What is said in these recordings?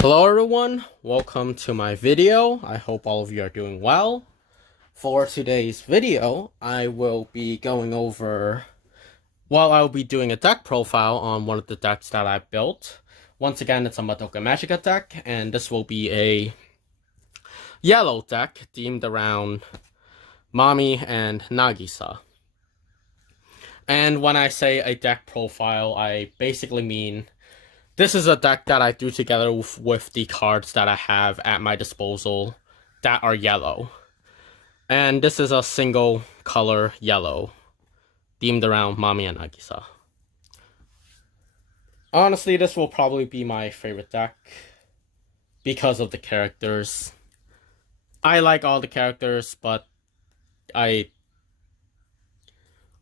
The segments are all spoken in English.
Hello everyone, welcome to my video. I hope all of you are doing well. For today's video, I'll be doing a deck profile on one of the decks that I built. Once again, it's a Madoka Magica deck, and this will be a yellow deck themed around Mami and Nagisa. And when I say a deck profile, I basically mean this is a deck that I threw together with the cards that I have at my disposal that are yellow. And this is a single color yellow, themed around Mami and Nagisa. Honestly, this will probably be my favorite deck because of the characters. I like all the characters, but I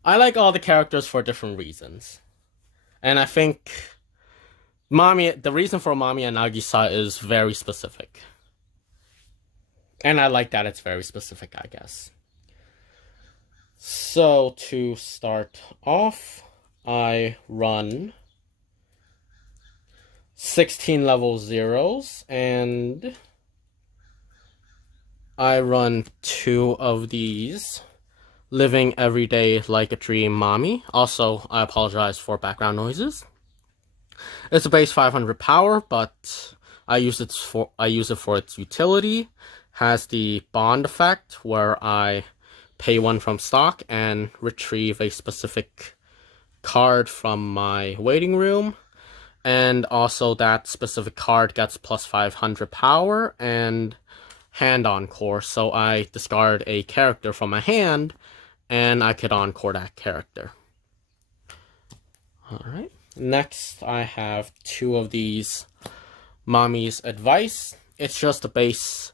like all the characters for different reasons. And I think the reason for Mami and Nagisa is very specific. And I like that it's very specific, I guess. So, to start off, I run 16 level zeros, and I run 2 of these Living Every Day Like a Dream Mami. Also, I apologize for background noises. It's a base 500 power, but I use it for its utility. Has the bond effect where I pay 1 from stock and retrieve a specific card from my waiting room. And also that specific card gets plus 500 power and hand encore. So I discard a character from my hand and I could encore that character. Alright. Next, I have 2 of these Mami's Advice. It's just a base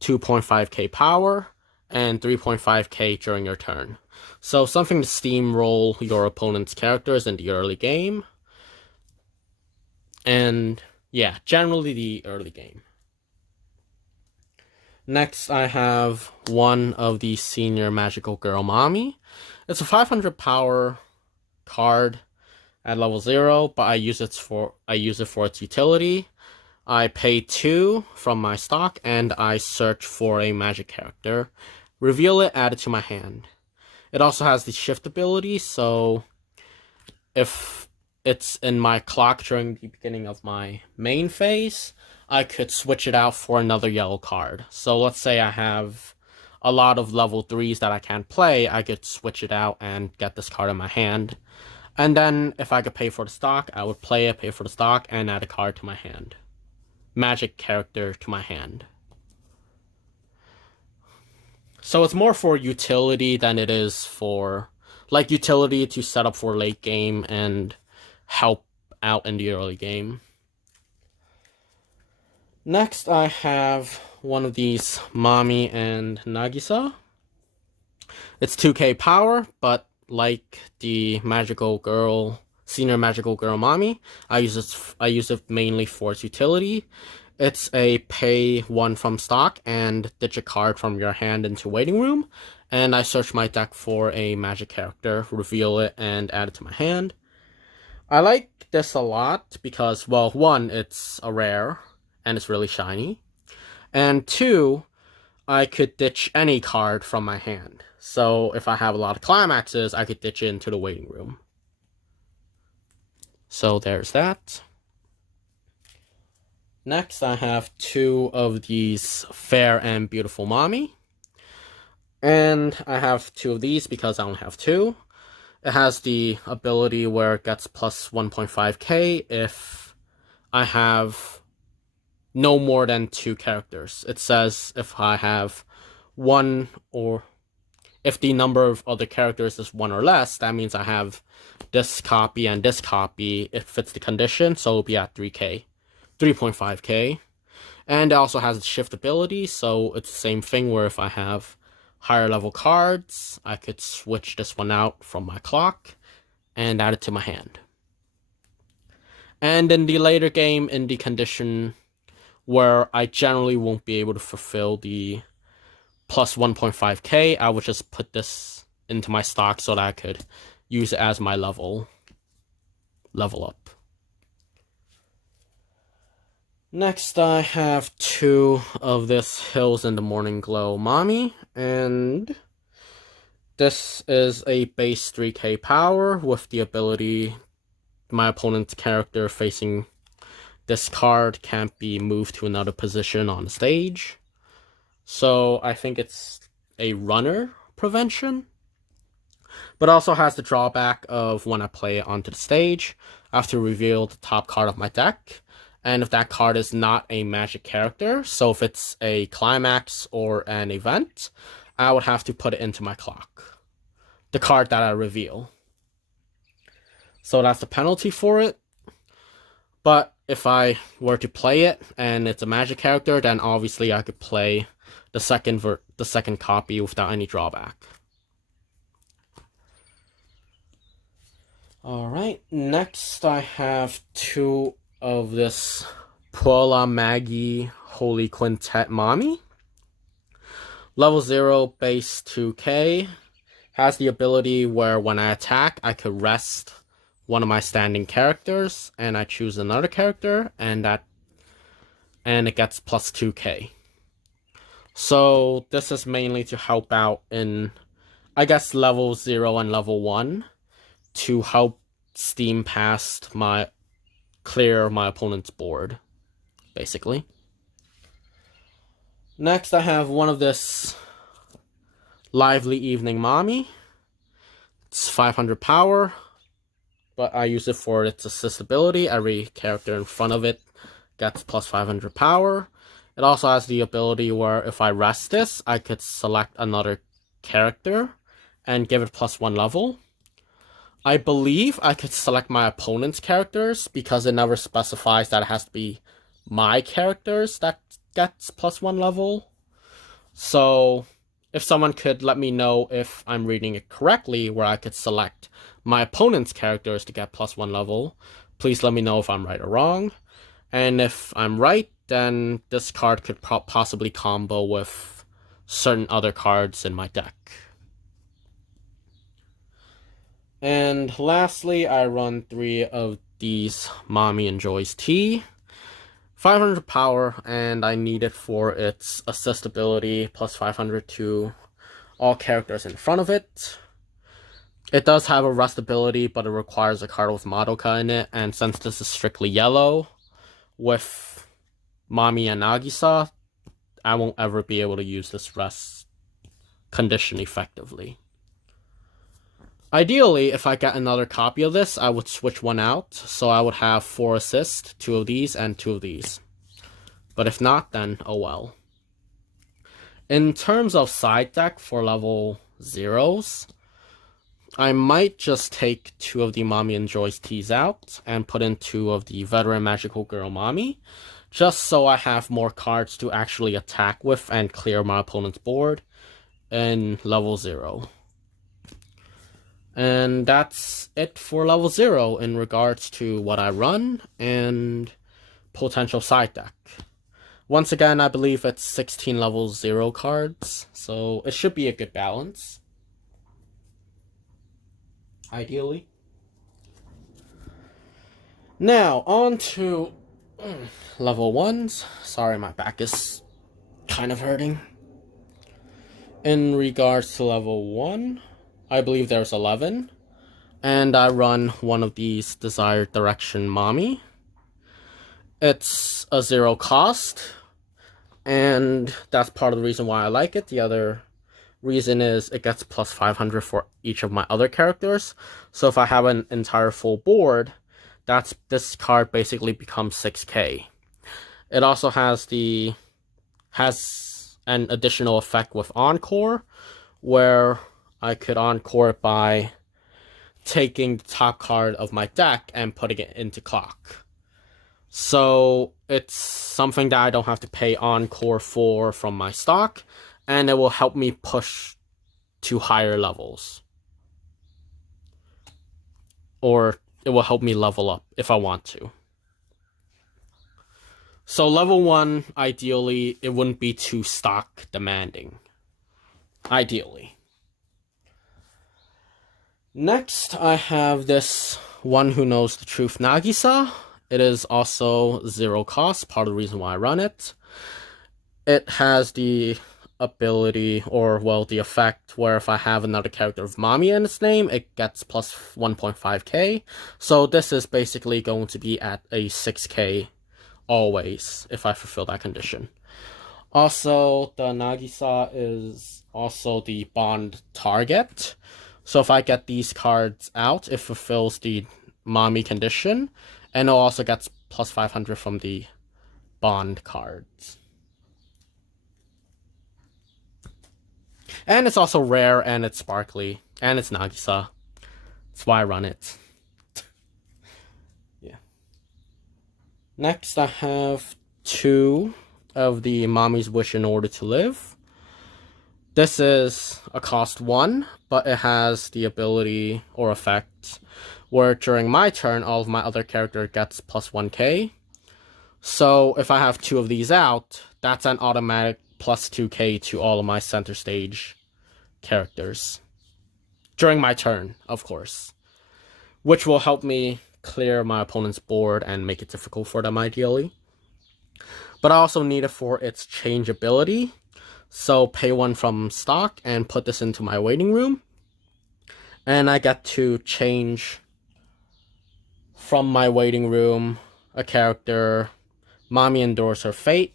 2.5k power and 3.5k during your turn. So something to steamroll your opponent's characters in the early game. And yeah, generally the early game. Next, I have 1 of the Senior Magical Girl Mami. It's a 500 power card at level 0, but I use it for its utility. I pay 2 from my stock and I search for a magic character, reveal it, add it to my hand. It also has the shift ability, so if it's in my clock during the beginning of my main phase, I could switch it out for another yellow card. So let's say I have a lot of level 3s that I can't play, I could switch it out and get this card in my hand. And then, if I could pay for the stock, I would play it, pay for the stock, and add a card to my hand. Magic character to my hand. So it's more for utility than it is for, like, utility to set up for late game and help out in the early game. Next, I have 1 of these Mami and Nagisa. It's 2k power, but like the Senior Magical Girl Mami, I use it mainly for its utility. It's a pay 1 from stock and ditch a card from your hand into waiting room, and I search my deck for a magic character, reveal it, and add it to my hand. I like this a lot because, well, 1, it's a rare, and it's really shiny, and 2, I could ditch any card from my hand. So if I have a lot of climaxes, I could ditch it into the waiting room. So there's that. Next, I have 2 of these Fair and Beautiful Mami. And I have 2 of these because I only have 2. It has the ability where it gets plus 1.5k if I have no more than 2 characters. It says if I have 1 or if the number of other characters is 1 or less, that means I have this copy and this copy. It fits the condition, so it'll be at 3.5k. And it also has the shift ability, so it's the same thing where if I have higher level cards, I could switch this one out from my clock and add it to my hand. And in the later game, in the condition where I generally won't be able to fulfill the plus 1.5k, I would just put this into my stock so that I could use it as my level up. Next, I have 2 of this Hills in the Morning Glow Mami, and this is a base 3k power with the ability my opponent's character facing this card can't be moved to another position on the stage. So I think it's a runner prevention, but also has the drawback of when I play it onto the stage, I have to reveal the top card of my deck. And if that card is not a magic character, so if it's a climax or an event, I would have to put it into my clock, the card that I reveal. So that's the penalty for it. But if I were to play it and it's a magic character, then obviously I could play the second copy without any drawback. Alright, next I have 2 of this Madoka Magica Holy Quintet Mami. Level 0, base 2k. Has the ability where when I attack, I could rest one of my standing characters, and I choose another character, and it gets plus 2k. So this is mainly to help out in, I guess, level 0 and level 1 to help steam past clear my opponent's board, basically. Next, I have 1 of this Lively Evening Mami. It's 500 power, but I use it for its assist ability. Every character in front of it gets plus 500 power. It also has the ability where if I rest this, I could select another character and give it plus 1 level. I believe I could select my opponent's characters because it never specifies that it has to be my characters that gets plus 1 level. So if someone could let me know if I'm reading it correctly, where I could select my opponent's characters to get plus 1 level, please let me know if I'm right or wrong. And if I'm right, then this card could possibly combo with certain other cards in my deck. And lastly, I run 3 of these Mami Enjoys Tea. 500 power, and I need it for its assist ability, plus 500 to all characters in front of it. It does have a rest ability, but it requires a card with Madoka in it, and since this is strictly yellow, with Mami and Nagisa, I won't ever be able to use this rest condition effectively. Ideally, if I get another copy of this, I would switch one out, so I would have 4 assists, 2 of these, and 2 of these. But if not, then oh well. In terms of side deck for level 0s, I might just take 2 of the Mami Enjoys Teas out and put in 2 of the Veteran Magical Girl Mami, just so I have more cards to actually attack with and clear my opponent's board in level 0. And that's it for level 0 in regards to what I run and potential side deck. Once again, I believe it's 16 level 0 cards, so it should be a good balance. Ideally. Now, on to level 1s. Sorry, my back is kind of hurting. In regards to level 1, I believe there's 11, and I run 1 of these Desired Direction Mami. It's a 0 cost, and that's part of the reason why I like it. The other reason is it gets plus 500 for each of my other characters, so if I have an entire full board, this card basically becomes 6k. It also has an additional effect with Encore, where I could encore it by taking the top card of my deck and putting it into clock. So it's something that I don't have to pay encore for from my stock, and it will help me push to higher levels. Or it will help me level up if I want to. So level 1, ideally, it wouldn't be too stock demanding. Ideally. Next, I have this One Who Knows the Truth Nagisa. It is also 0 cost, part of the reason why I run it. It has the ability, or well, the effect where if I have another character of Mami in its name, it gets plus 1.5k. So this is basically going to be at a 6k always if I fulfill that condition. Also, the Nagisa is also the bond target. So if I get these cards out, it fulfills the Mami condition, and it also gets plus 500 from the bond cards. And it's also rare, and it's sparkly, and it's Nagisa. That's why I run it. Yeah. Next, I have 2 of the Mami's Wish in Order to Live. This is a cost 1, but it has the ability or effect where during my turn, all of my other character gets plus 1k. So if I have 2 of these out, that's an automatic plus 2k to all of my center stage characters. During my turn, of course. Which will help me clear my opponent's board and make it difficult for them, ideally. But I also need it for its changeability. So pay 1 from stock and put this into my waiting room. And I get to change from my waiting room a character. Mami endures her fate.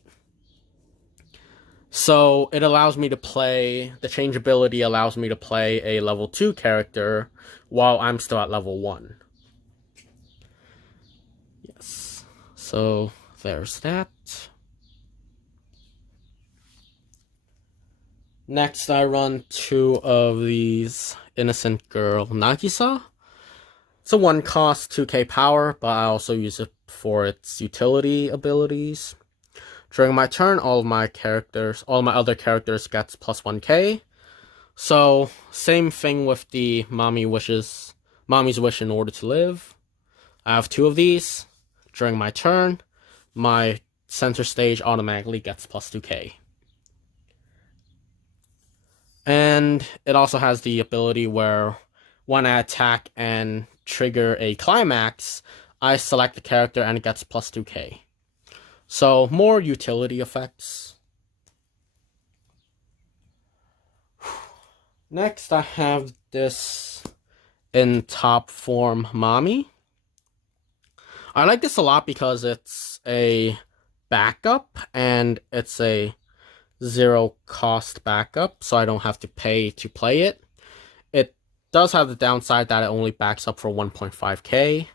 So it allows me to play, the changeability allows me to play a level 2 character while I'm still at level 1. Yes. So there's that. Next, I run 2 of these Innocent Girl Nagisa. It's a 1 cost, 2k power, but I also use it for its utility abilities. During my turn, all my other characters gets plus 1k. So, same thing with the Mami's Wish in Order to Live. I have 2 of these. During my turn, my center stage automatically gets plus 2k. And it also has the ability where when I attack and trigger a climax, I select the character and it gets plus 2k. So, more utility effects. Next, I have this in top form Mami. I like this a lot because it's a backup and it's a 0 cost backup, so I don't have to pay to play it. It does have the downside that it only backs up for 1.5k.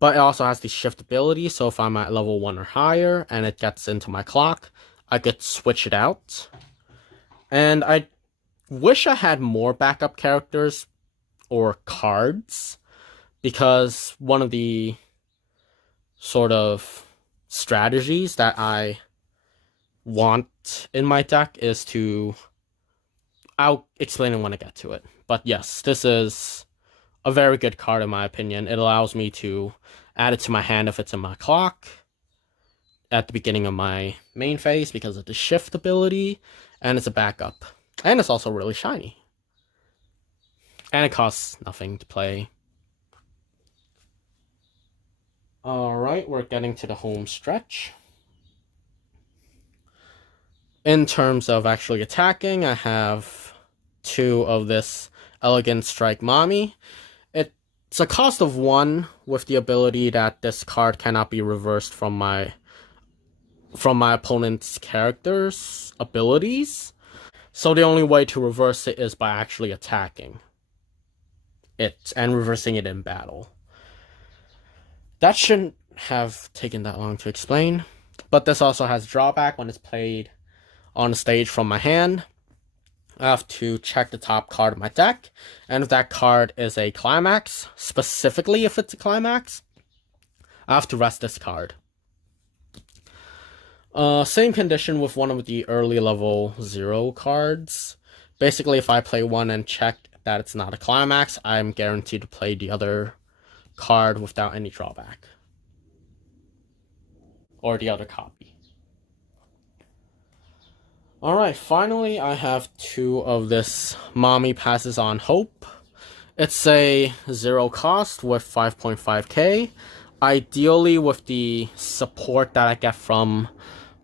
But it also has the shift ability, so if I'm at level 1 or higher and it gets into my clock, I could switch it out. And I wish I had more backup characters or cards, because one of the sort of strategies that I want in my deck is to... I'll explain it when I get to it. But yes, this is a very good card in my opinion. It allows me to add it to my hand if it's in my clock at the beginning of my main phase because of the shift ability, and it's a backup. And it's also really shiny. And it costs nothing to play. Alright, we're getting to the home stretch. In terms of actually attacking, I have 2 of this Elegant Strike Mami. It's a cost of 1 with the ability that this card cannot be reversed from my opponent's character's abilities. So the only way to reverse it is by actually attacking it and reversing it in battle. That shouldn't have taken that long to explain. But this also has drawback when it's played on the stage from my hand. I have to check the top card of my deck, and if that card is a climax, specifically if it's a climax, I have to rest this card. Same condition with one of the early level 0 cards. Basically, if I play one and check that it's not a climax, I'm guaranteed to play the other card without any drawback. Or the other copy. Alright, finally I have 2 of this Mami Passes on Hope. It's a 0 cost with 5.5k. Ideally, with the support that I get from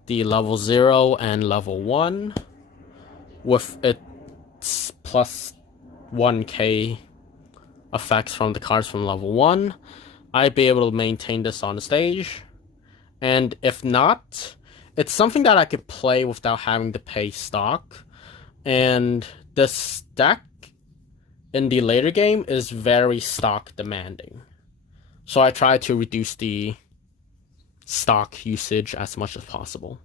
the level 0 and level 1, with its plus 1k effects from the cards from level 1, I'd be able to maintain this on the stage. And if not, it's something that I could play without having to pay stock. And this deck in the later game is very stock demanding. So I try to reduce the stock usage as much as possible.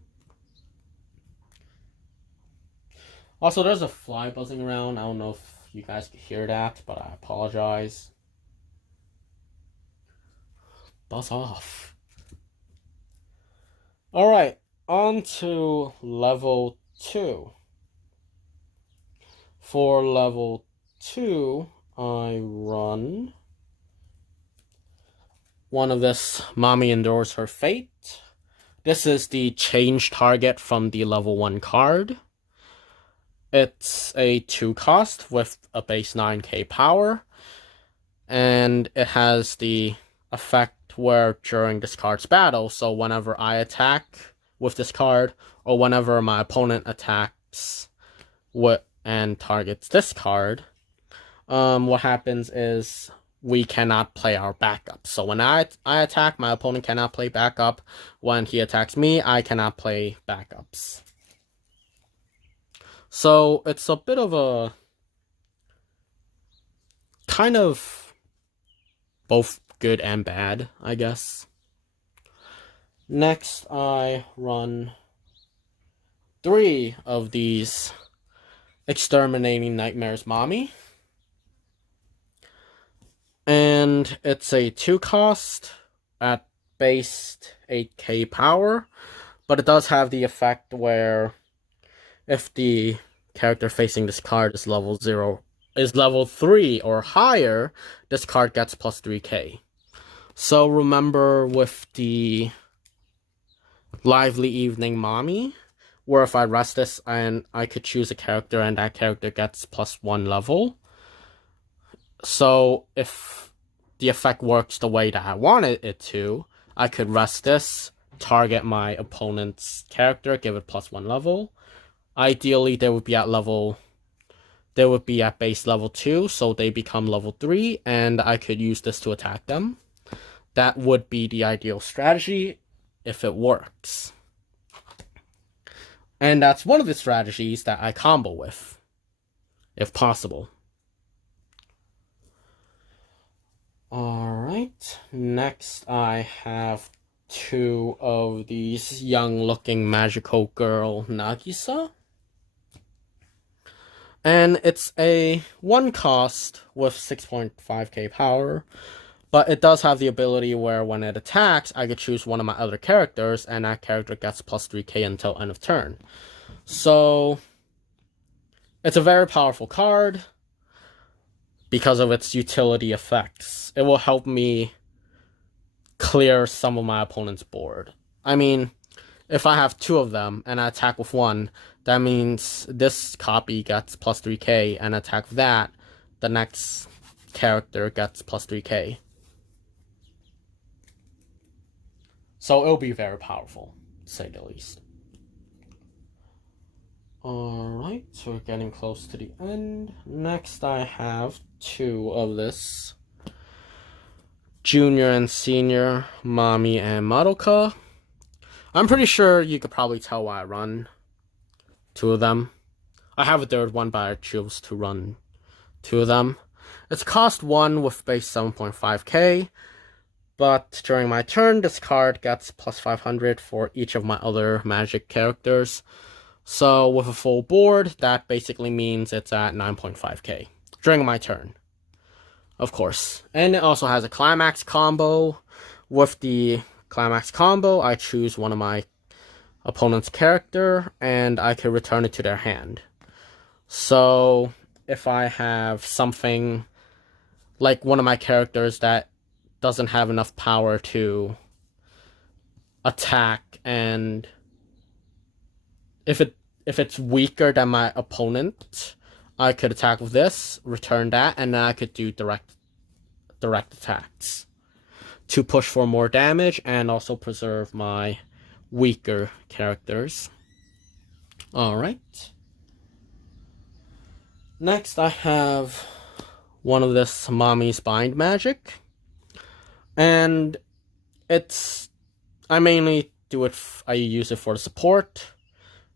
Also, there's a fly buzzing around. I don't know if you guys can hear that, but I apologize. Buzz off. Alright, on to level 2. For level 2, I run one of this Mami Endures Her Fate. This is the change target from the level 1 card. It's a 2 cost with a base 9k power. And it has the effect where during this card's battle, so whenever I attack with this card, or whenever my opponent attacks and targets this card, what happens is we cannot play our backup. So when I attack, my opponent cannot play backup. When he attacks me, I cannot play backups. So it's a bit of a kind of both good and bad, I guess. Next, I run 3 of these Exterminating Nightmares Mami. And it's a 2 cost at base 8k power, but it does have the effect where if the character facing this card is level 3 or higher, this card gets plus 3k. So remember with the Lively Evening Mami, where if I rest this and I could choose a character and that character gets plus 1 level. So if the effect works the way that I wanted it to, I could rest this, target my opponent's character, give it plus 1 level. Ideally, they would be at base level 2, so they become level 3, and I could use this to attack them. That would be the ideal strategy if it works. And that's one of the strategies that I combo with, if possible. Alright, next I have 2 of these young-looking magical girl Nagisa. And it's a 1 cost with 6.5k power, but it does have the ability where when it attacks, I could choose one of my other characters, and that character gets plus 3k until end of turn. So, it's a very powerful card because of its utility effects. It will help me clear some of my opponent's board. I mean, if I have 2 of them and I attack with 1, that means this copy gets plus 3k, and attack with that, the next character gets plus 3k. So it'll be very powerful, to say the least. Alright, so we're getting close to the end. Next I have 2 of this Junior and Senior Mami and Madoka. I'm pretty sure you could probably tell why I run 2 of them. I have a third one, but I choose to run 2 of them. It's cost 1 with base 7.5k, but during my turn, this card gets plus 500 for each of my other magic characters. So with a full board, that basically means it's at 9.5k during my turn, of course. And it also has a climax combo. With the climax combo, I choose one of my opponent's character, and I can return it to their hand. So if I have something like one of my characters that doesn't have enough power to attack, and if it's weaker than my opponent, I could attack with this, return that, and then I could do direct attacks. to push for more damage and also preserve my weaker characters. Alright. Next I have one of this Mami's Bind Magic. And I mainly do it, I use it for the support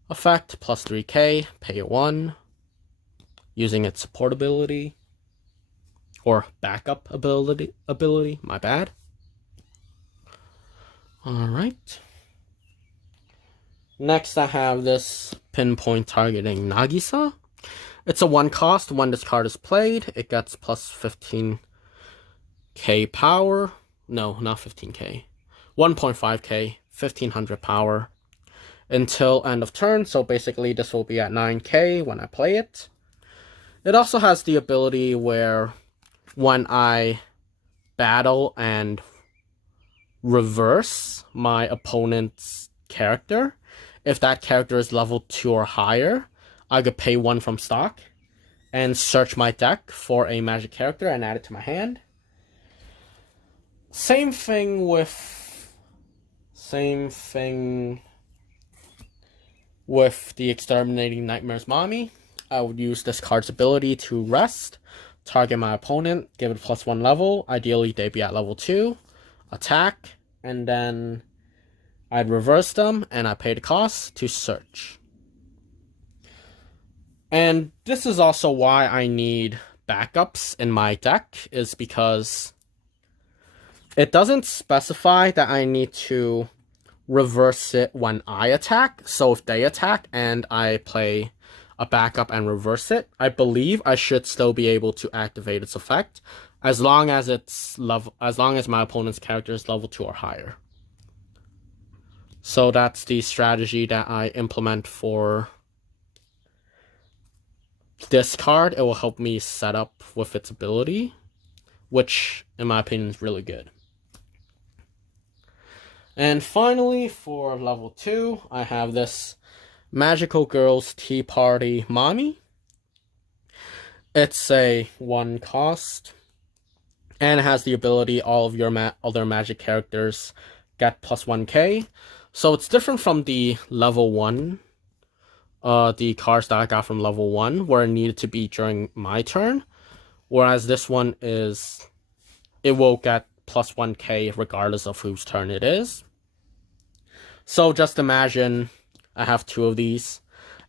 effect, plus 3k, pay 1, using its support ability, or backup ability, my bad. Alright. Next I have this Pinpoint Targeting Nagisa. It's a 1 cost. When this card is played, it gets plus 15k power. No, not 15k. 1.5k, 1500 power until end of turn. So basically this will be at 9k when I play it. It also has the ability where when I battle and reverse my opponent's character, if that character is level 2 or higher, I could pay 1 from stock and search my deck for a magic character and add it to my hand. Same thing with the Exterminating Nightmares Mami. I would use this card's ability to rest, target my opponent, give it plus 1 level, ideally they'd be at level 2, attack, and then I'd reverse them, and I pay the cost to search. And this is also why I need backups in my deck, is because it doesn't specify that I need to reverse it when I attack. So if they attack and I play a backup and reverse it, I believe I should still be able to activate its effect as long as my opponent's character is level 2 or higher. So that's the strategy that I implement for this card. It will help me set up with its ability, which in my opinion is really good. And finally, for level 2, I have this Magical Girls Tea Party Mami. It's a 1 cost, and it has the ability all of your other magic characters get plus 1k. So it's different from the level 1, the cards that I got from level 1, where it needed to be during my turn. Whereas this one it will get plus 1k regardless of whose turn it is. So just imagine I have 2 of these,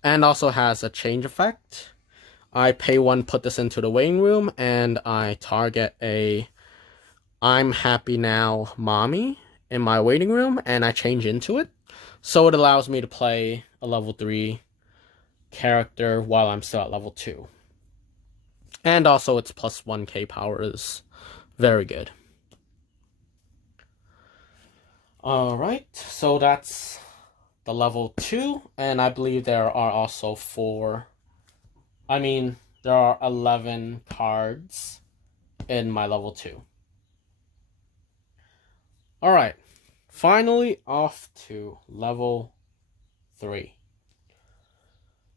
and also has a change effect. I pay 1, put this into the waiting room, and I target a I'm Happy Now Mami in my waiting room, and I change into it. So it allows me to play a level 3 character while I'm still at level 2. And also its plus 1k power is very good. Alright, so that's the level 2, and I believe there are also there are 11 cards in my level 2. Alright, finally off to level 3.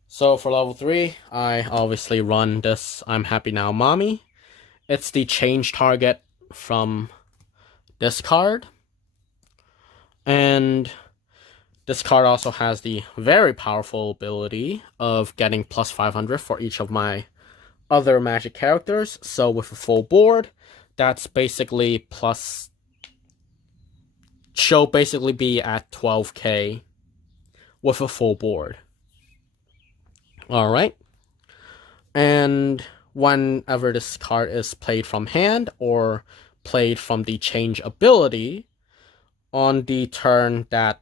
So for level 3, I obviously run this I'm Happy Now Mami. It's the change target from this card. And this card also has the very powerful ability of getting plus 500 for each of my other magic characters. So with a full board, that's basically she'll basically be at 12k with a full board. Alright. And whenever this card is played from hand or played from the change ability, on the turn that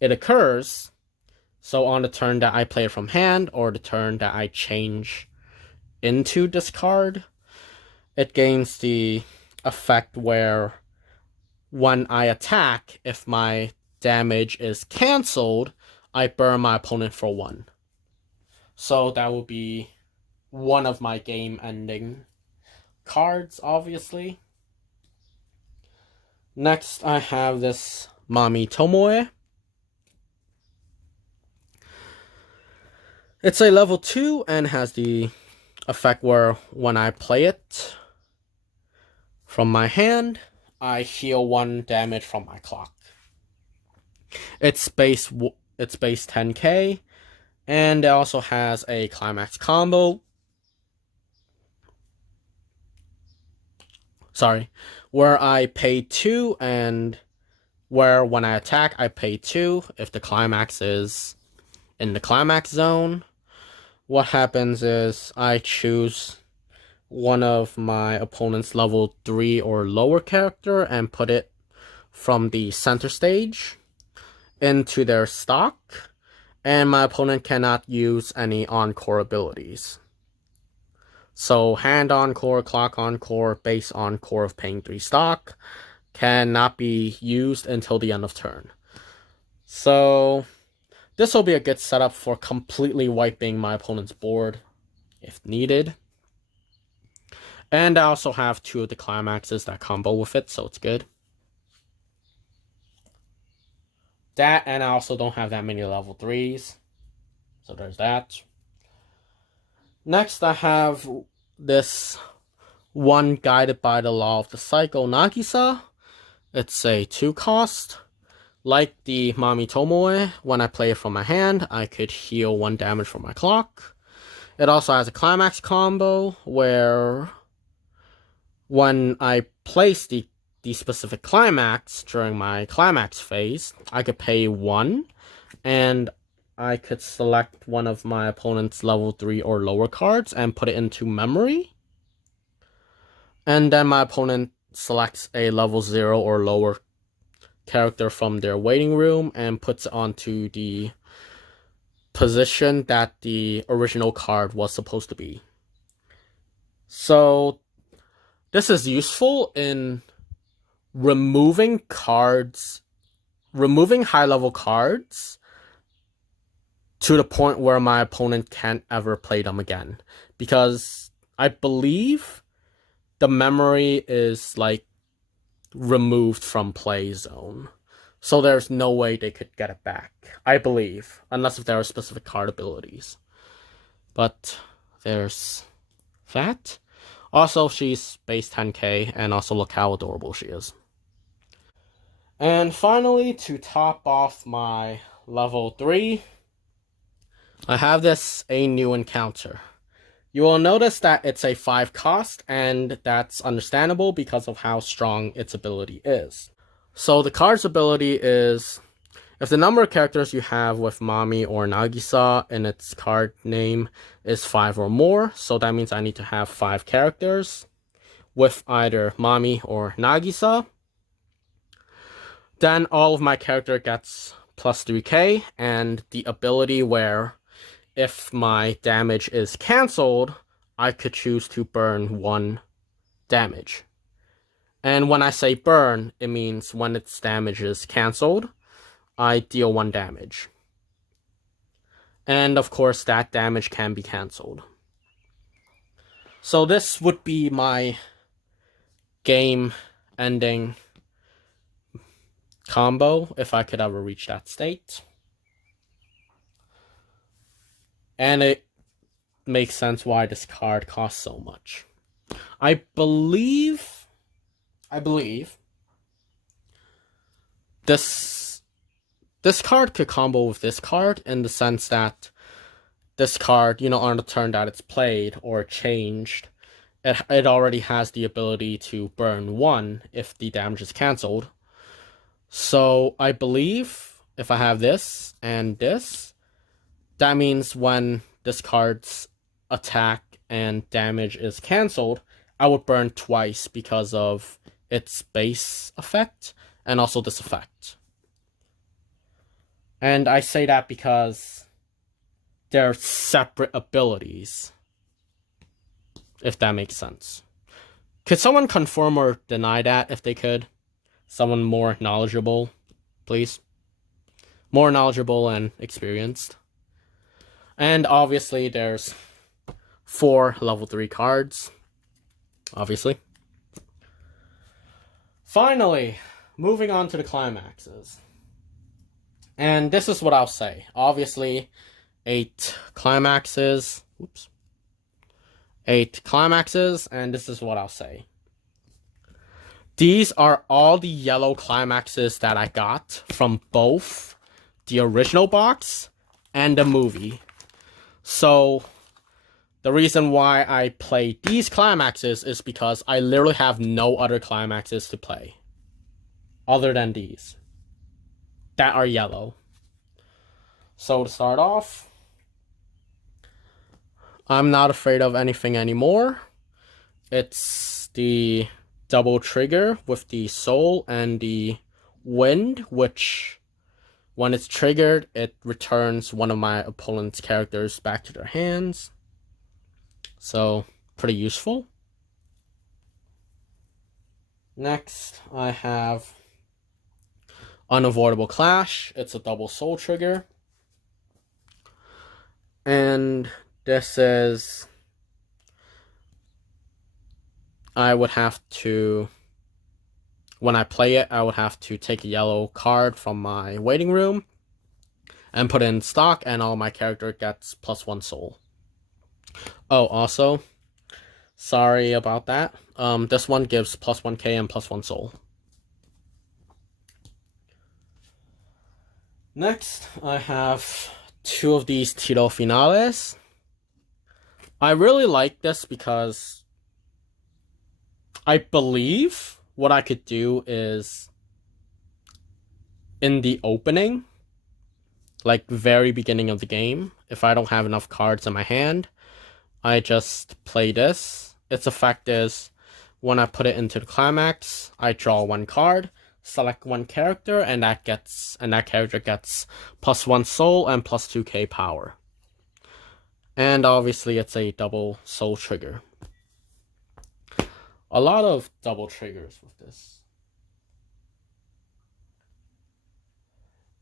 it occurs, so on the turn that I play it from hand or the turn that I change into this card, it gains the effect where when I attack, if my damage is cancelled, I burn my opponent for 1. So that will be one of my game-ending cards, obviously. Next, I have this Mami Tomoe. It's a level 2 and has the effect where when I play it, From my hand, I heal 1 damage from my clock. It's base 10k, and it also has a climax combo. Sorry, where I pay 2, and where when I attack, I pay 2 if the climax is in the climax zone. What happens is I choose one of my opponent's level 3 or lower character and put it from the center stage into their stock, and my opponent cannot use any encore abilities. So hand encore, clock encore, base encore of paying 3 stock cannot be used until the end of turn. So this will be a good setup for completely wiping my opponent's board if needed. And I also have 2 of the climaxes that combo with it, so it's good. That, and I also don't have that many level 3s. So there's that. Next, I have this one Guided by the Law of the Cycle Nagisa. It's a 2 cost. Like the Mami Tomoe, when I play it from my hand, I could heal 1 damage from my clock. It also has a climax combo where when I place the specific climax during my climax phase, I could pay 1, and I could select one of my opponent's level 3 or lower cards and put it into memory. And then my opponent selects a level 0 or lower character from their waiting room and puts it onto the position that the original card was supposed to be. So this is useful in removing high-level cards to the point where my opponent can't ever play them again. Because I believe the memory is, like, removed from play zone. So there's no way they could get it back, I believe. Unless if there are specific card abilities. But there's that. Also, she's base 10k, and also look how adorable she is. And finally, to top off my level 3, I have a new encounter. You will notice that it's a 5 cost, and that's understandable because of how strong its ability is. So the card's ability is, if the number of characters you have with Mami or Nagisa in its card name is 5 or more, so that means I need to have 5 characters with either Mami or Nagisa, then all of my character gets plus 3k, and the ability where if my damage is cancelled, I could choose to burn 1 damage. And when I say burn, it means when its damage is cancelled, I deal 1 damage. And of course, that damage can be cancelled. So this would be my game-ending combo if I could ever reach that state. And it makes sense why this card costs so much. I believe this card could combo with this card in the sense that this card, on the turn that it's played or changed, it already has the ability to burn 1 if the damage is cancelled. So I believe if I have this and this, that means when this card's attack and damage is cancelled, I would burn twice because of its base effect and also this effect. And I say that because they're separate abilities, if that makes sense. Could someone confirm or deny that if they could? Someone more knowledgeable, please. More knowledgeable and experienced. And obviously there's 4 level 3 cards. Obviously. Finally, moving on to the climaxes. And this is what I'll say. Obviously, 8 climaxes. Oops. 8 climaxes, and this is what I'll say. These are all the yellow climaxes that I got from both the original box and the movie. So the reason why I play these climaxes is because I literally have no other climaxes to play other than these that are yellow. So to start off, I'm not afraid of anything anymore. It's the double trigger with the soul and the wind, which when it's triggered, it returns one of my opponent's characters back to their hands. So, pretty useful. Next, I have Unavoidable Clash. It's a double soul trigger. And this is... I would have to... When I play it, I would have to take a yellow card from my waiting room and put it in stock, and all my character gets +1 soul. Oh, also, sorry about that. This one gives +1k and +1 soul. Next, I have 2 of these Tito Finales. I really like this because I believe what I could do is in the opening, like very beginning of the game, if I don't have enough cards in my hand, I just play this. Its effect is when I put it into the climax, I draw 1 card, select 1 character, and that character gets +1 soul and +2k power. And obviously it's a double soul trigger. A lot of double triggers with this.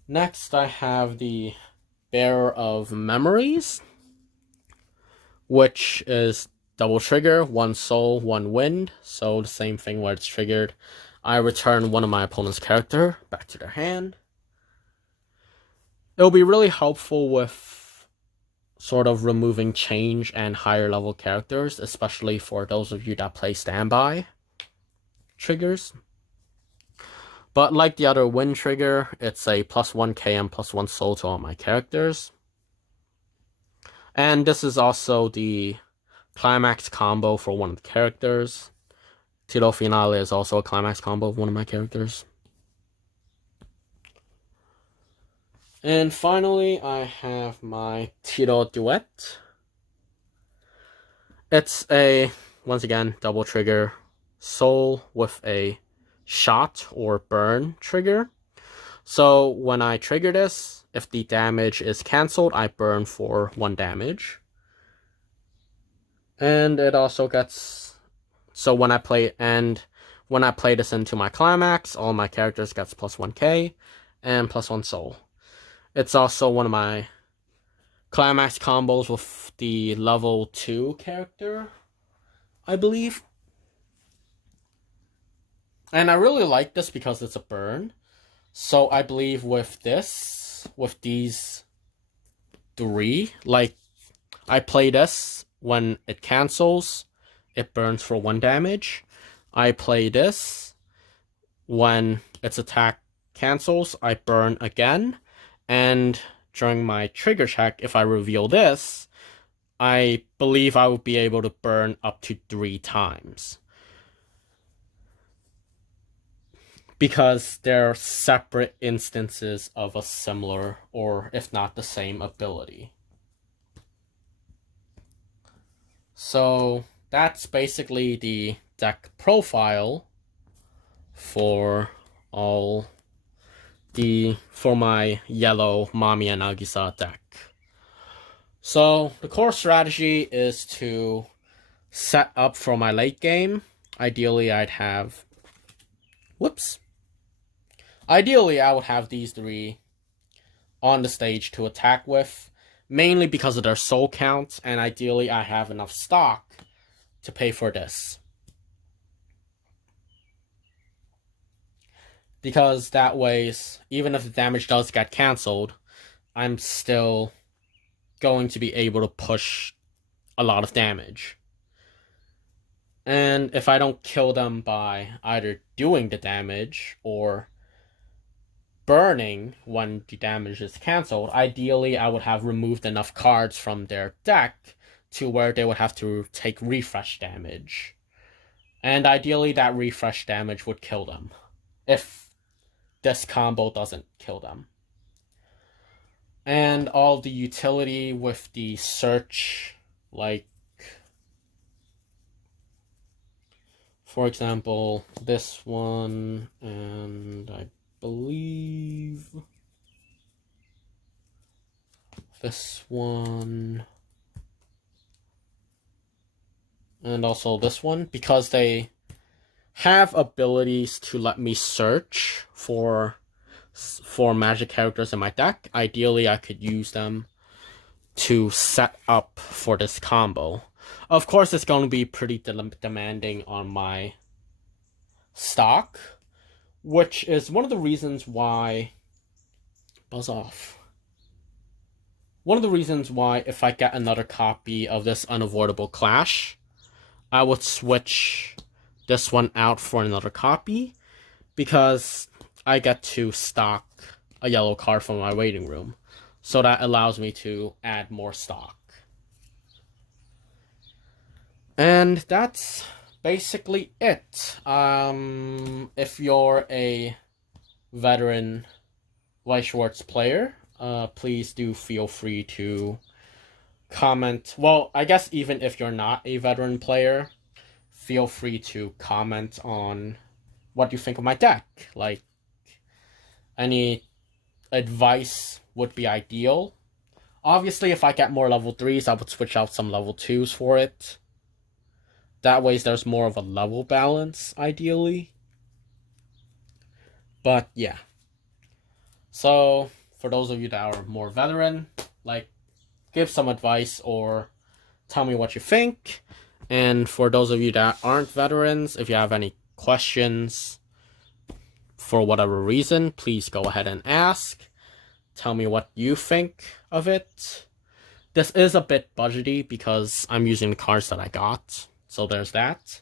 Next, I have the Bearer of Memories, which is double trigger, 1 soul, 1 wind. So the same thing where it's triggered. I return one of my opponent's character back to their hand. It'll be really helpful with sort of removing change and higher level characters, especially for those of you that play standby triggers. But like the other wind trigger, it's a +1k and +1 soul to all my characters. And this is also the climax combo for one of the characters. Tito Finale is also a climax combo of one of my characters. And finally, I have my Tito Duet. It's a, once again, double trigger soul with a shot or burn trigger. So when I trigger this, if the damage is cancelled, I burn for 1 damage. And it also gets, so when I play this into my climax, all my characters gets +1k and +1 soul. It's also one of my climax combos with the level 2 character, I believe. And I really like this because it's a burn. So I believe with these 3, like, I play this, when it cancels, it burns for 1 damage. I play this, when its attack cancels, I burn again. And during my trigger check, if I reveal this, I believe I would be able to burn up to 3 times. Because they're separate instances of a similar, or if not the same, ability. So that's basically the deck profile for my yellow Mami and Nagisa deck. So the core strategy is to set up for my late game. Ideally, I would have these 3 on the stage to attack with, mainly because of their soul counts, and ideally I have enough stock to pay for this. Because that way, even if the damage does get cancelled, I'm still going to be able to push a lot of damage. And if I don't kill them by either doing the damage or burning when the damage is cancelled, ideally I would have removed enough cards from their deck to where they would have to take refresh damage. And ideally that refresh damage would kill them if this combo doesn't kill them. And all the utility with the search, like, for example, this one, and I believe this one, and also this one, because they have abilities to let me search for magic characters in my deck. Ideally, I could use them to set up for this combo. Of course, it's going to be pretty demanding on my stock, which is one of the reasons why... Buzz off. One of the reasons why, if I get another copy of this Unavoidable Clash, I would switch this one out for another copy, because I get to stock a yellow card from my waiting room. So that allows me to add more stock. And that's basically it. If you're a veteran White Schwartz player, please do feel free to comment. Well, I guess even if you're not a veteran player, feel free to comment on what you think of my deck. Like, any advice would be ideal. Obviously, if I get more level 3s, I would switch out some level 2s for it. That way, there's more of a level balance, ideally. But, yeah. So, for those of you that are more veteran, like, give some advice or tell me what you think. And for those of you that aren't veterans, if you have any questions for whatever reason, please go ahead and ask. Tell me what you think of it. This is a bit budgety because I'm using the cards that I got. So there's that.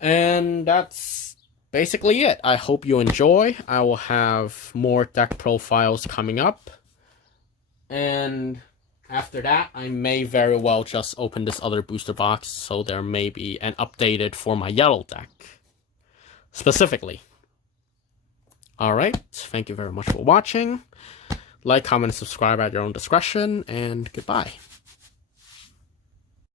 And that's basically it. I hope you enjoy. I will have more deck profiles coming up. And after that, I may very well just open this other booster box, so there may be an updated for my yellow deck, specifically. Alright, thank you very much for watching. Like, comment, and subscribe at your own discretion, and goodbye.